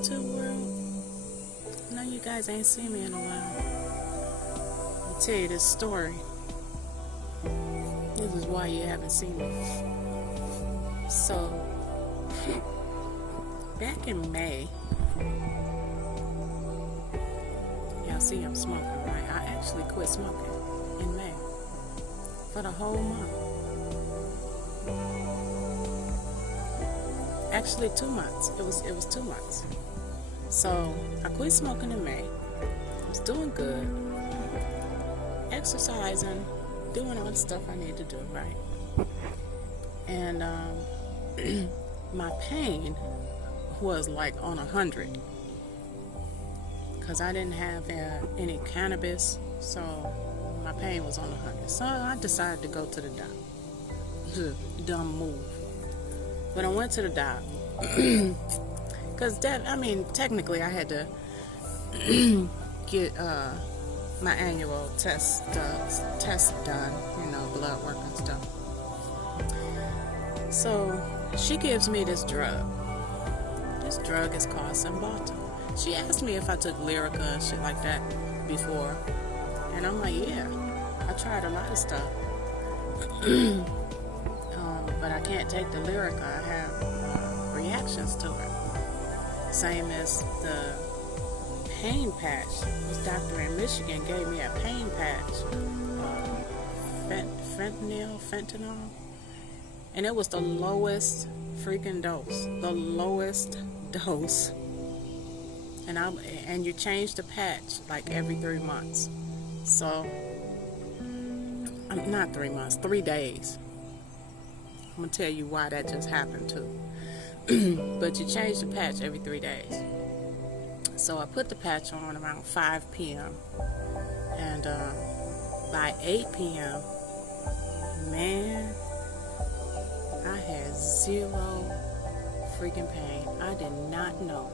YouTube world. I know you guys ain't seen me in a while. I'll tell you this story. This is why you haven't seen me. So, back in May, y'all see I'm smoking, right? I actually quit smoking in May for the whole month. Actually 2 months. It was 2 months. So I quit smoking in May. I was doing good, exercising, doing all the stuff I need to do, right? And my pain was like on 100 because I didn't have any cannabis, so my pain was on 100. So I decided to go to the doctor. Dumb move. But I went to the doc because technically I had to get my annual test done, blood work and stuff. So she gives me this drug. This drug is called Cymbalta. She asked me if I took Lyrica and shit like that before, and I'm like, yeah, I tried a lot of stuff. But I can't take the Lyrica. I have reactions to it. Same as the pain patch. This doctor in Michigan gave me a pain patch. Fentanyl. And it was the lowest freaking dose. The lowest dose. And you change the patch like every 3 months. So, not 3 months, 3 days. I'm going to tell you why that just happened too. But you change the patch every 3 days. So I put the patch on around 5 p.m. And by 8 p.m., man, I had zero freaking pain. I did not know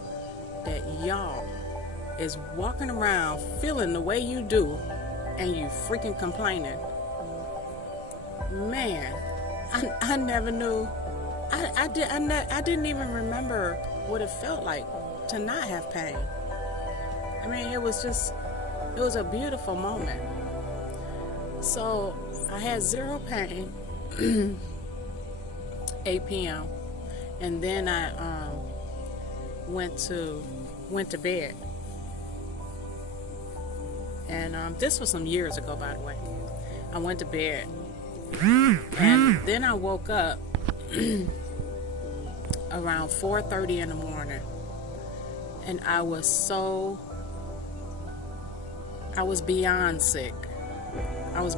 that y'all is walking around feeling the way you do and you freaking complaining. Man, I never knew. I didn't even remember what it felt like to not have pain. I mean, it was a beautiful moment. So I had zero pain, 8 p.m. and then I went to bed. And this was some years ago, by the way. I went to bed. And then I woke up around 4:30 in the morning, and I was beyond sick. I was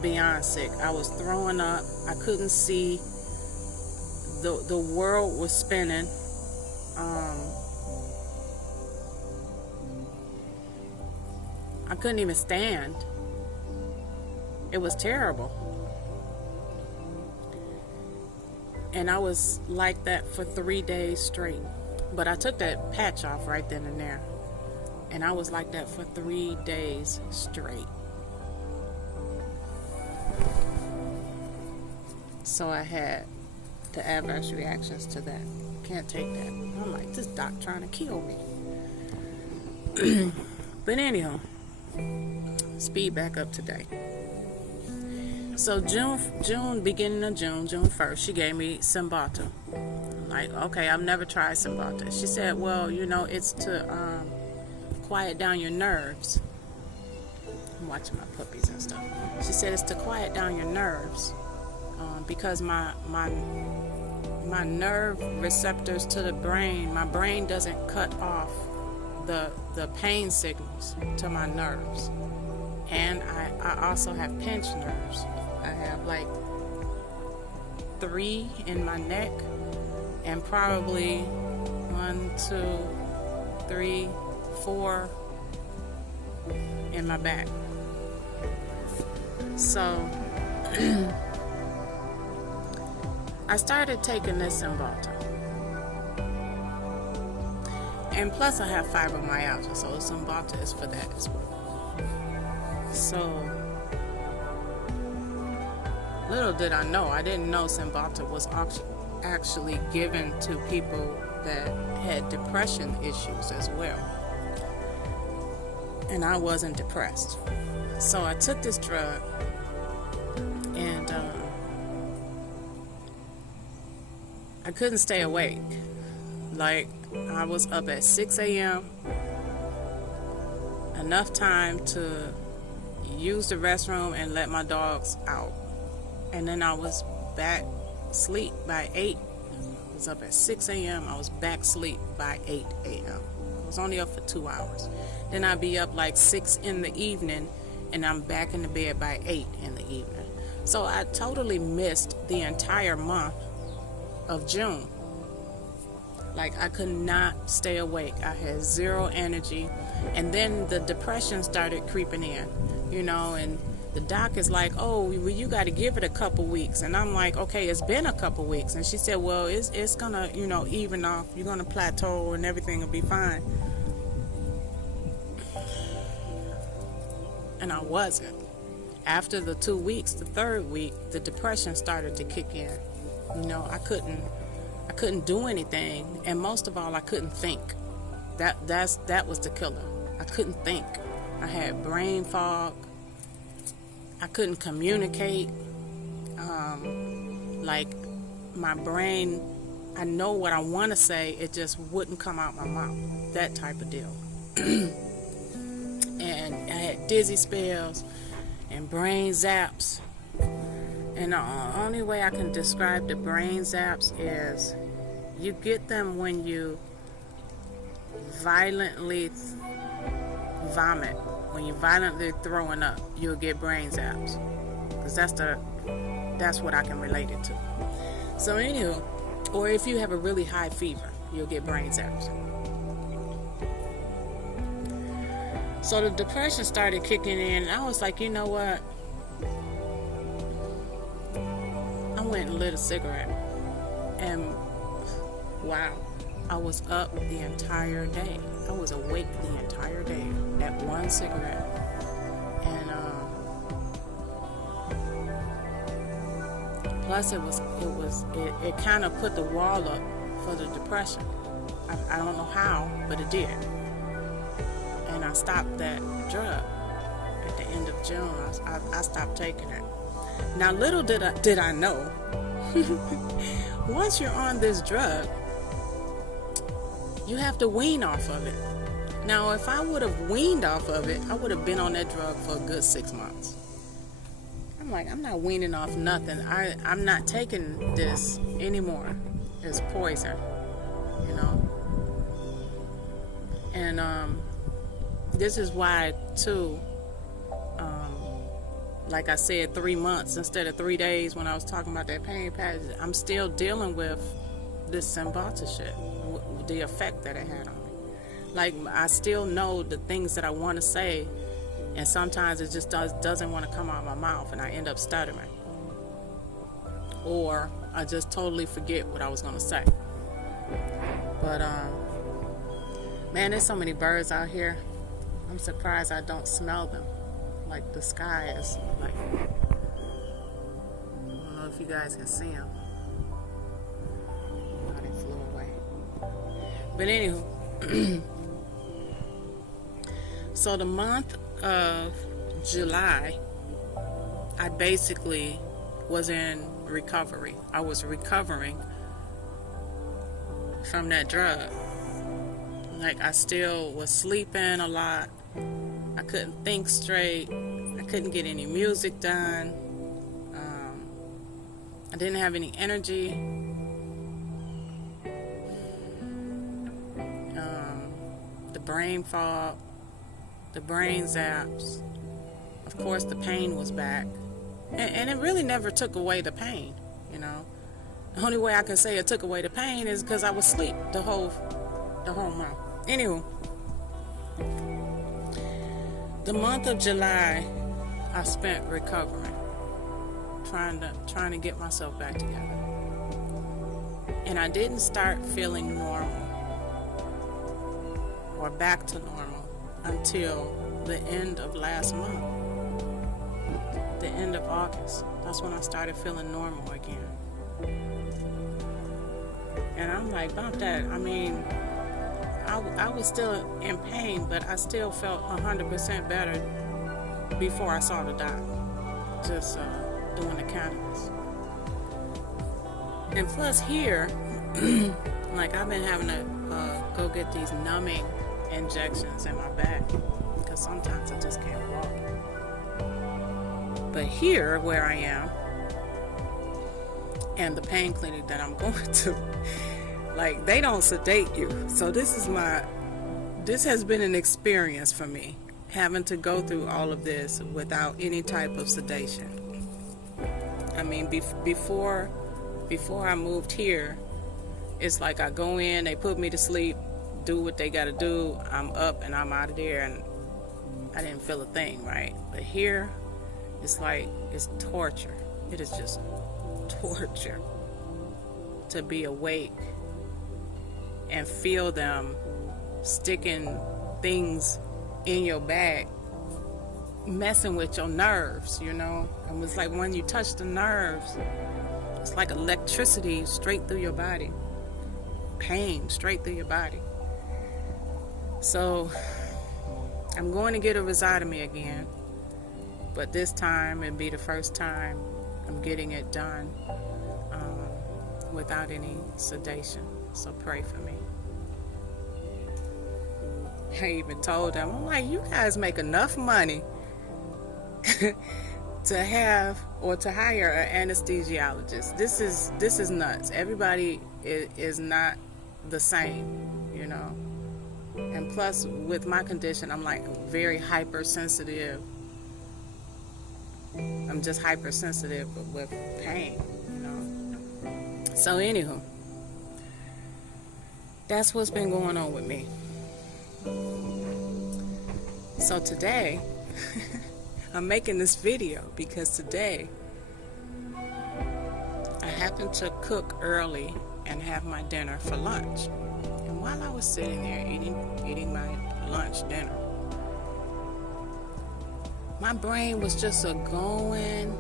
throwing up. I couldn't see. The world was spinning. I couldn't even stand. It was terrible. And I was like that for 3 days straight. But I took that patch off right then and there. And I was like that for 3 days straight. So I had the adverse reactions to that. Can't take that. I'm like, this doc trying to kill me. But anyhow, speed back up today. So beginning of June 1st, she gave me Cymbalta. I'm like, okay, I've never tried Cymbalta. She said, well, it's to quiet down your nerves. I'm watching my puppies and stuff. She said it's to quiet down your nerves because my nerve receptors to the brain, my brain doesn't cut off the pain signals to my nerves. And I also have pinched nerves. I have like 3 in my neck and probably 1, 2, 3, 4 in my back. So I started taking this Cymbalta. And plus I have fibromyalgia, so Cymbalta is for that as well. So little did I know, I didn't know Cymbalta was actually given to people that had depression issues as well. And I wasn't depressed. So I took this drug, and I couldn't stay awake. Like, I was up at 6 a.m., enough time to use the restroom and let my dogs out. And then I was back asleep by 8. I was up at 6 a.m. I was back asleep by 8 a.m. I was only up for 2 hours. Then I'd be up like 6 in the evening, and I'm back in the bed by 8 in the evening. So I totally missed the entire month of June. Like, I could not stay awake. I had zero energy. And then the depression started creeping in, and the doc is like, oh, well, you got to give it a couple weeks. And I'm like, okay, it's been a couple weeks. And she said, well, it's going to, even off. You're going to plateau and everything will be fine. And I wasn't. After the 2 weeks, the third week, the depression started to kick in. I couldn't do anything, and most of all, I couldn't think. That was the killer. I couldn't think. I had brain fog. I couldn't communicate. Like, my brain, I know what I want to say, it just wouldn't come out my mouth. That type of deal. And I had dizzy spells and brain zaps. And the only way I can describe the brain zaps is you get them when you violently vomit. When you violently throwing up, you'll get brain zaps. Because that's what I can relate it to. So anywho, or if you have a really high fever, you'll get brain zaps. So the depression started kicking in, and I was like, you know what? I went and lit a cigarette. And wow, I was up the entire day. I was awake the entire day. That one cigarette. And plus it kind of put the wall up for the depression. I don't know how, but it did. And I stopped that drug at the end of June. I stopped taking it. Now, little did I know, once you're on this drug, you have to wean off of it. Now, if I would have weaned off of it, I would have been on that drug for a good 6 months. I'm like, I'm not weaning off nothing. I'm not taking this anymore. It's poison, And this is why, too, like I said, 3 months instead of 3 days when I was talking about that pain patch, I'm still dealing with this Cymbalta shit, the effect that it had on me. Like, I still know the things that I want to say, and sometimes it just doesn't want to come out of my mouth, and I end up stuttering. Or I just totally forget what I was going to say. But, man, there's so many birds out here. I'm surprised I don't smell them. Like, the sky is like, I don't know if you guys can see them. Oh, they flew away. But anywho, so the month of July, I basically was in recovery. I was recovering from that drug. Like, I still was sleeping a lot. I couldn't think straight. I couldn't get any music done. I didn't have any energy. The brain fog, the brain zaps. Of course, the pain was back. And it really never took away the pain, The only way I can say it took away the pain is because I was asleep the whole month. Anywho, the month of July, I spent recovering, trying to get myself back together. And I didn't start feeling normal or back to normal until the end of last month, the end of August. That's when I started feeling normal again. And I'm like, bump that. I mean, I was still in pain, but I still felt 100% better before I saw the doc. Just doing the cannabis. And plus here, like I've been having to go get these numbing injections in my back because sometimes I just can't walk. But here, where I am, and the pain clinic that I'm going to, like, they don't sedate you. So this has been an experience for me, having to go through all of this without any type of sedation. I mean, before I moved here, it's like I go in, they put me to sleep, do what they gotta do, I'm up and I'm out of there, and I didn't feel a thing, right? But here, it's like, it's torture. It is just torture to be awake and feel them sticking things in your back, messing with your nerves, you know? And it's like when you touch the nerves, it's like electricity straight through your body, pain straight through your body. So I'm going to get a rhizotomy again, but this time it'll be the first time I'm getting it done without any sedation. So pray for me. I even told them, I'm like, you guys make enough money to have or to hire an anesthesiologist. This is nuts. Everybody is not the same, you know. And plus, with my condition, I'm like very hypersensitive. I'm just hypersensitive with pain, you know. So anywho, that's what's been going on with me. So today, I'm making this video because today I happened to cook early and have my dinner for lunch. And while I was sitting there eating my lunch dinner, my brain was just going,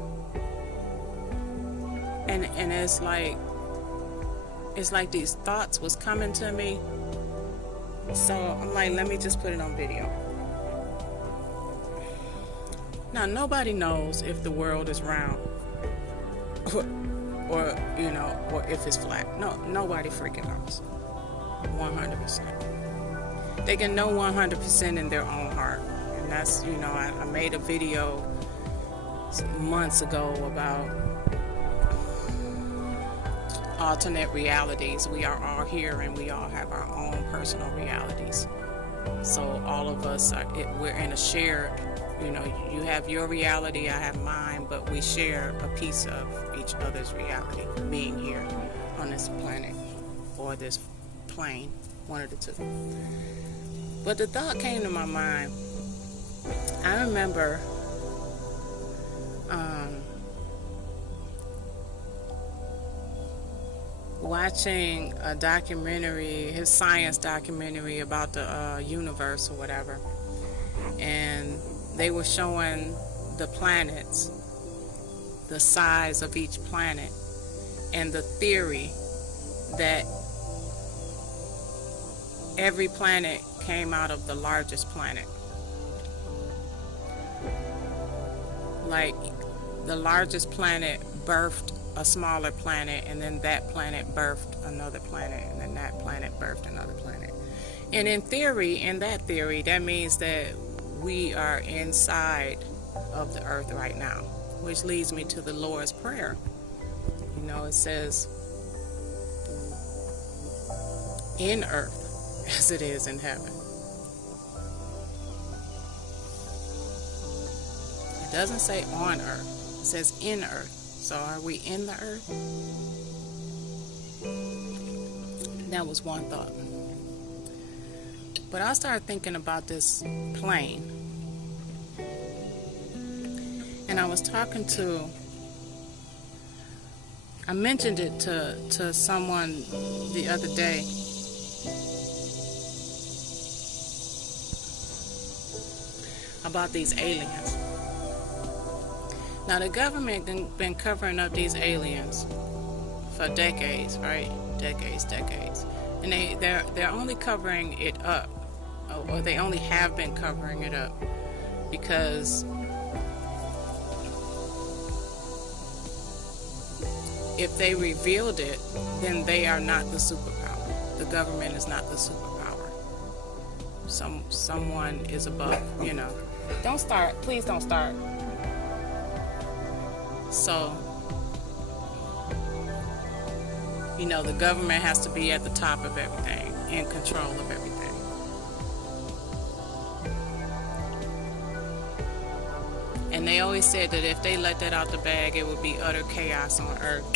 and it's like these thoughts was coming to me. So I'm like, let me just put it on video. Now, nobody knows if the world is round or you know, or if it's flat. No, nobody freaking knows 100%. They can know 100% in their own heart. And that's, you know, I made a video months ago about alternate realities. We are all here and we all have our own personal realities. So all of us, we're in a shared, you know, you have your reality, I have mine, but we share a piece of each other's reality, being here on this planet or this plane, one of the two. But the thought came to my mind. I remember watching a documentary, his science documentary about the universe or whatever, and they were showing the planets, the size of each planet, and the theory that every planet came out of the largest planet. Like, the largest planet birthed a smaller planet, and then that planet birthed another planet, and then that planet birthed another planet. And in that theory, that means that we are inside of the earth right now, which leads me to the Lord's Prayer. You know, it says, in earth as it is in heaven. It doesn't say on earth, it says in earth. So are we in the earth? That was one thought. But I started thinking about this plane. And I was talking to, I mentioned it to someone the other day. About these aliens. Now, the government been covering up these aliens for decades, right? and they're only covering it up, or they only have been covering it up, because if they revealed it, then they are not the superpower. The government is not the superpower. Someone is above, Don't start. Please don't start. So, the government has to be at the top of everything, in control of everything. And they always said that if they let that out the bag, it would be utter chaos on earth.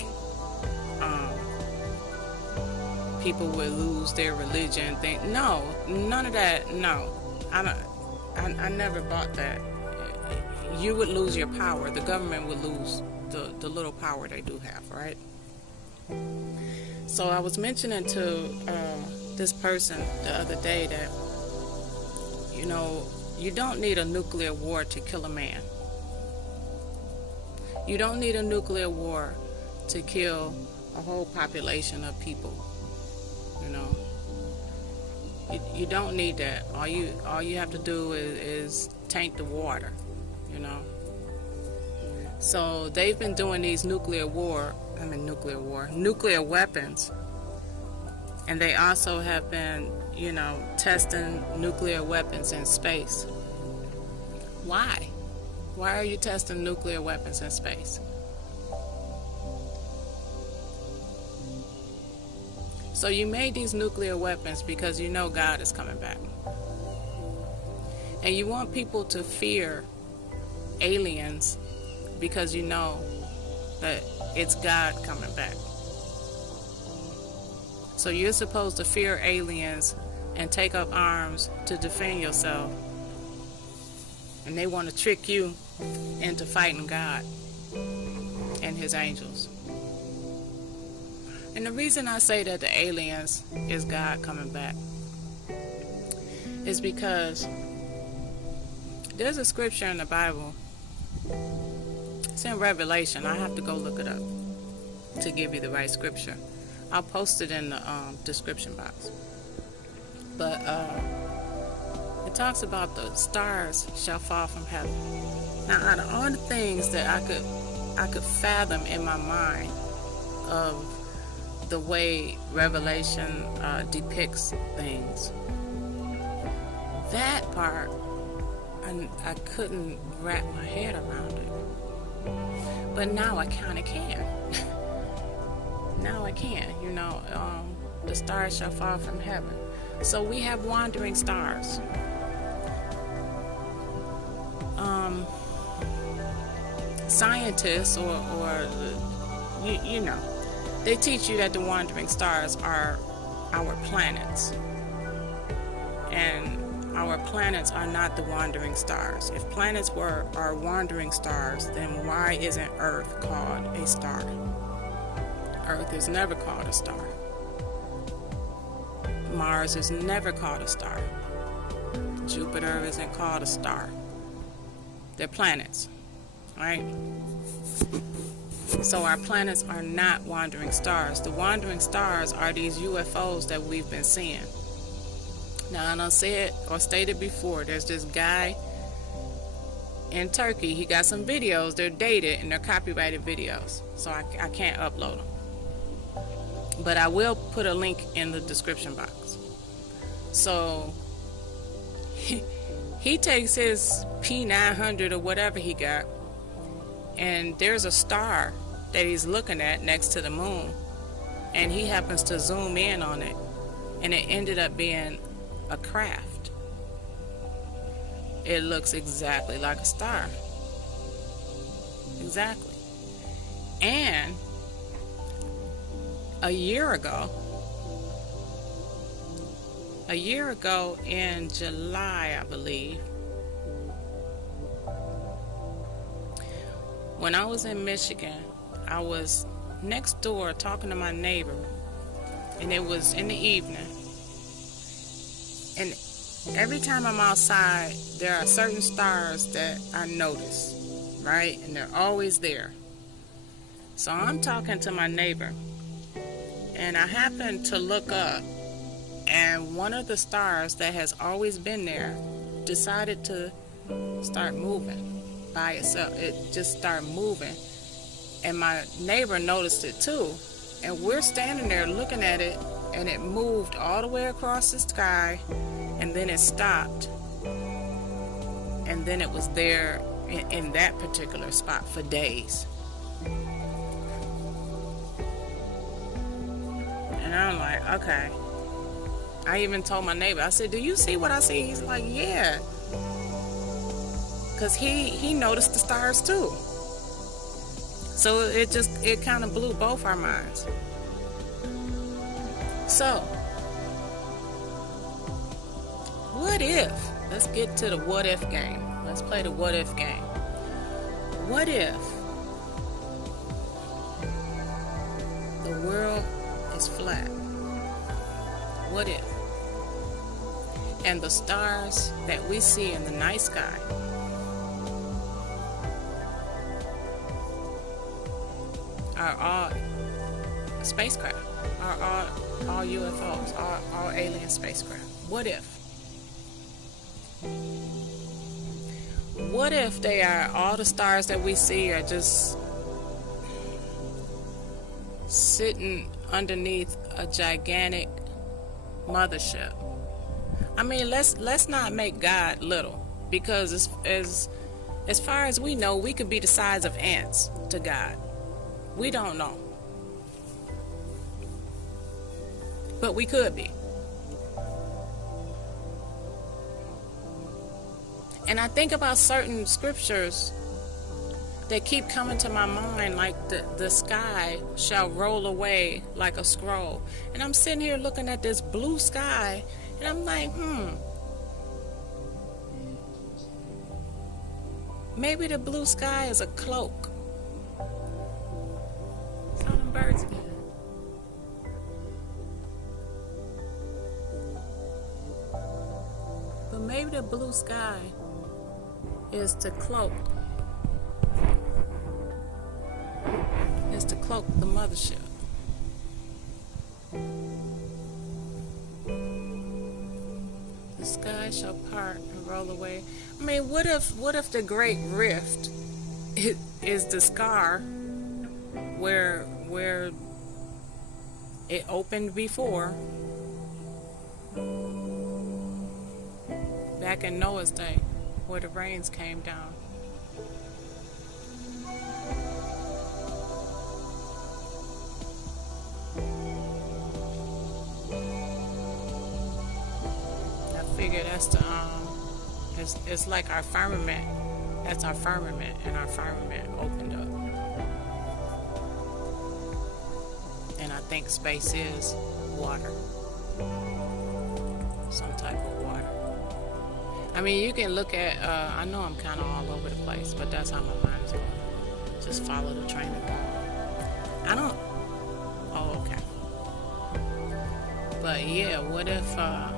People would lose their religion. No, none of that. No, I never bought that. You would lose your power. The government would lose the little power they do have, right? So I was mentioning to this person the other day that, you don't need a nuclear war to kill a man. You don't need a nuclear war to kill a whole population of people. You don't need that. All you have to do is taint the water. So they've been doing these nuclear weapons, and they also have been, testing nuclear weapons in space. Why? Why are you testing nuclear weapons in space? So you made these nuclear weapons because you know God is coming back. And you want people to fear aliens because you know that it's God coming back. So you're supposed to fear aliens and take up arms to defend yourself. And they want to trick you into fighting God and his angels. And the reason I say that the aliens is God coming back is because there's a scripture in the Bible. It's in Revelation. I have to go look it up to give you the right scripture. I'll post it in the description box. But it talks about the stars shall fall from heaven. Now, out of all the things that I could fathom in my mind of the way Revelation depicts things, that part, I couldn't wrap my head around it. But now I kind of can. Now I can, the stars shall fall from heaven. So we have wandering stars. Scientists or they teach you that the wandering stars are our planets. And our planets are not the wandering stars. If planets are wandering stars, then why isn't Earth called a star? Earth is never called a star. Mars is never called a star. Jupiter isn't called a star. They're planets, right? So our planets are not wandering stars. The wandering stars are these UFOs that we've been seeing. Now, I done said or stated before, there's this guy in Turkey. He got some videos. They're dated and they're copyrighted videos, so I can't upload them. But I will put a link in the description box. So he takes his P900 or whatever he got, and there's a star that he's looking at next to the moon, and he happens to zoom in on it, and it ended up being a craft. It looks exactly like a star. Exactly. And a year ago in July, I believe, when I was in Michigan, I was next door talking to my neighbor, and it was in the evening. And every time I'm outside, there are certain stars that I notice, right? And they're always there. So I'm talking to my neighbor, And I happened to look up, and one of the stars that has always been there decided to start moving by itself. It just started moving, and my neighbor noticed it too. And we're standing there looking at it, and it moved all the way across the sky, and then it stopped, and then it was there in that particular spot for days. And I'm like, okay. I even told my neighbor, I said, do you see what I see? He's like, yeah. Because he noticed the stars too. So it kind of blew both our minds. So, what if? Let's get to the what if game. Let's play the what if game. What if the world is flat? What if? And the stars that we see in the night sky are all spacecraft, are all UFOs, all alien spacecraft. What if? What if they are, all the stars that we see are just sitting underneath a gigantic mothership? I mean, let's not make God little, because as far as we know, we could be the size of ants to God. We don't know, but we could be. And I think about certain scriptures that keep coming to my mind, like the sky shall roll away like a scroll. And I'm sitting here looking at this blue sky, and I'm like, maybe the blue sky is a cloak. Saw them birds again. But maybe the blue sky is to cloak. Is to cloak the mothership. The sky shall part and roll away. I mean, what if the Great Rift is the scar where it opened before, back in Noah's day, where the rains came down? I figure that's the it's like our firmament. That's our firmament, and our firmament opened up. And I think space is water, some type of water. I mean, you can look at, I know I'm kind of all over the place, but that's how my mind is going. Just follow the train of thought. I don't, oh, okay. But yeah, what if, I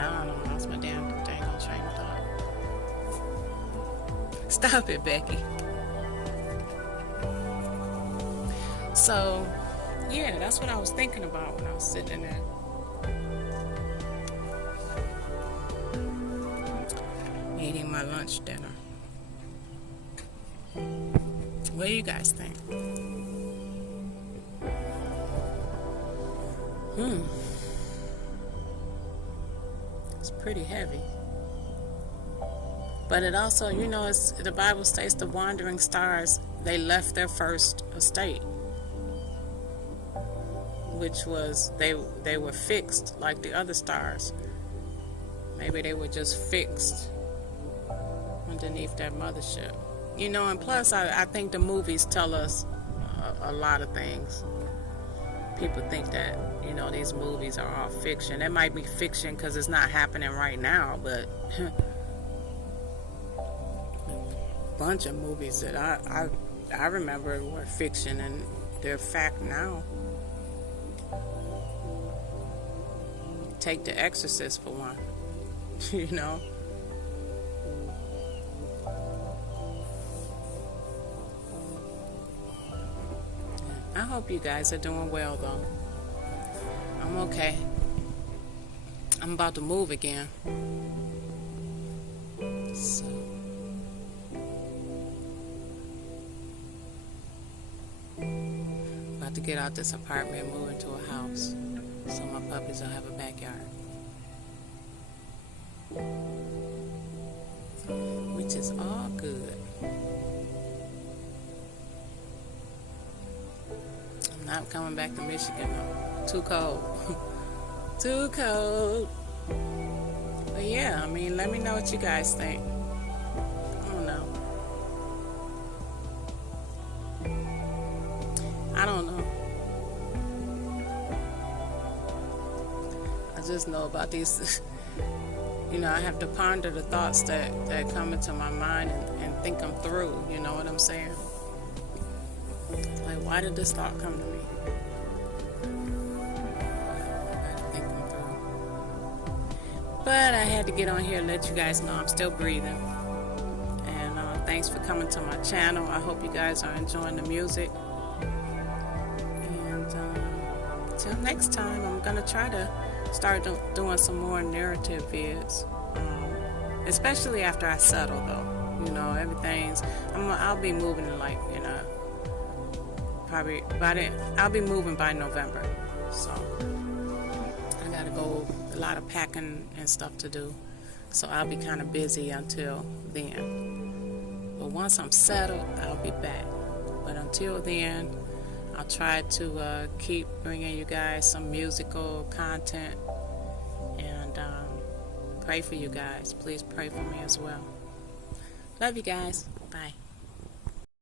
don't know, lost my damn train of thought. Stop it, Becky. So, yeah, that's what I was thinking about when I was sitting in there. Eating my lunch dinner. What do you guys think? It's pretty heavy. But it also, you know, the Bible states the wandering stars, they left their first estate, which was they were fixed like the other stars. Maybe they were just fixed underneath that mothership. You know, and plus I think the movies tell us a lot of things. People think that, you know, these movies are all fiction. It might be fiction because it's not happening right now, but a bunch of movies that I remember were fiction and they're fact now. Take The Exorcist for one. You know, I hope you guys are doing well, though. I'm okay. I'm about to move again. So. About to get out this apartment and move into a house so my puppies will have a backyard. Which is all good. I'm not coming back to Michigan though. Too cold. Too cold. But yeah, I mean, let me know what you guys think. I don't know. I don't know. I just know about these, you know, I have to ponder the thoughts that come into my mind and think them through, you know what I'm saying? Like, why did this thought come to me? But I had to get on here and let you guys know I'm still breathing. And thanks for coming to my channel. I hope you guys are enjoying the music. And till next time, I'm going to try to start doing some more narrative vids. Especially after I settle, though. You know, I'll be moving in like, you know, probably I'll be moving by November. So I got to go. A lot of packing and stuff to do, so I'll be kind of busy until then. But once I'm settled, I'll be back. But until then, I'll try to keep bringing you guys some musical content and pray for you guys. Please pray for me as well. Love you guys. Bye.